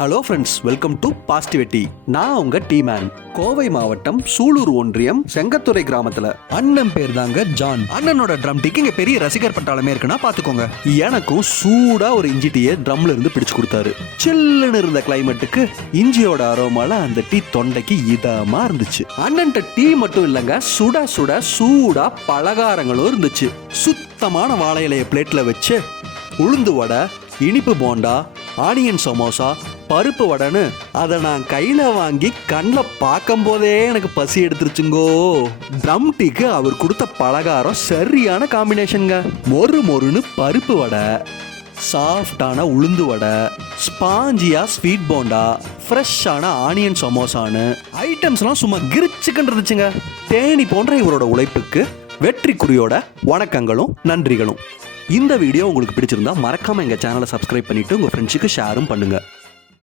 Hello friends, welcome to positivity. நான் உங்க டீமேன். கோவை மாவட்டம் சூலூர் ஒன்றியம் செங்கத்துறை கிராமத்துல அண்ணன் பேர் தாங்க ஜான். அண்ணனோட ட்ரம் டீக்கு இங்க பெரிய ரசிகர் பட்டாளமே இருக்குன்னா பாத்துக்கோங்க. எனக்கும் சூடா ஒரு இஞ்சி டீயை ட்ரம்ல இருந்து பிடிச்சு கொடுத்தாரு. சில்லுன்னு இருந்த கிளைமேட்டுக்கு இஞ்சியோட அரோமால அந்த டீ தொண்டைக்கு இதமா இருந்துச்சு. அண்ணன்ட்ட டீ மட்டும் இல்லைங்க, சுட சுட சூடா பலகாரங்களும் இருந்துச்சு. சுத்தமான வாழை இலைய பிளேட்ல வச்சு உளுந்து வடை, இனிப்பு போண்டா, ஆனியன் சமோசா, பருப்பு வடைன்னு அதை நான் கையில் வாங்கி கண்ணில் பார்க்கும் போதே எனக்கு பசி எடுத்துருச்சுங்கோ. ட்ரம் டீக்கு அவர் கொடுத்த பலகாரம் சரியான காம்பினேஷனுங்க. மொறுன்னு பருப்பு வடை, சாஃப்டான உளுந்து வடை, ஸ்பாஞ்சியா ஸ்வீட் போண்டா, ஃப்ரெஷ்ஷான ஆனியன் சமோசான்னு ஐட்டம்ஸ்லாம் சும்மா கிரிச்சுக்குன்னு இருந்துச்சுங்க. தேனி போன்ற இவரோட உழைப்புக்கு வெற்றிக்குறியோட வணக்கங்களும் நன்றிகளும். இந்த வீடியோ உங்களுக்கு பிடிச்சிருந்தா மறக்காம எங்க சேனலை சப்ஸ்கிரைப் பண்ணிட்டு உங்க ஃப்ரெண்ட்ஸுக்கு ஷேரும் பண்ணுங்க.